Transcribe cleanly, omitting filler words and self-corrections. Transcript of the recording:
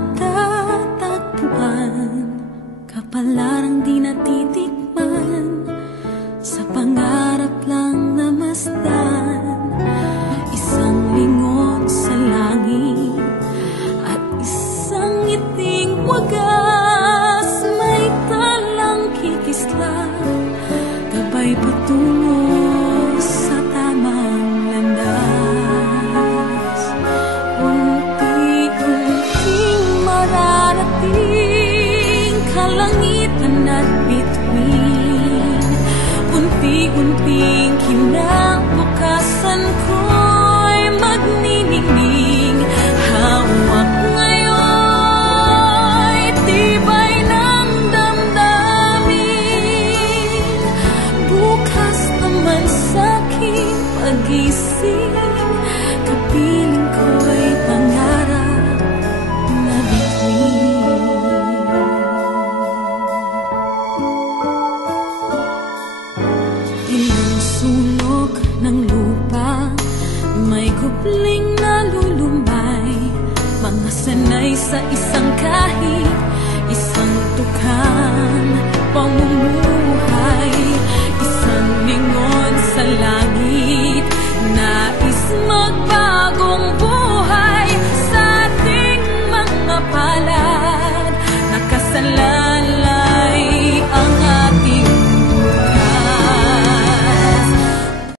matatagpuan, kapalarang di natitikman, sa pangarap lang namasdan. Isang lingon sa langit at isang ngiting wagas, may talang kikisla, gabay patungo sa tamang landas. Unti-unting mararating kalangitan at bituin, unti-unting kinabukasan ko'y magniningning. Hawak ngayon, tibay ng damdamin, bukas naman sa'king pag-ising, kapiling ko'y pangarap na bituin. Ilang sulok ng lupa, may kubling nalulumbay, mga sanay sa isang kahig, isang tukang pamumuhay.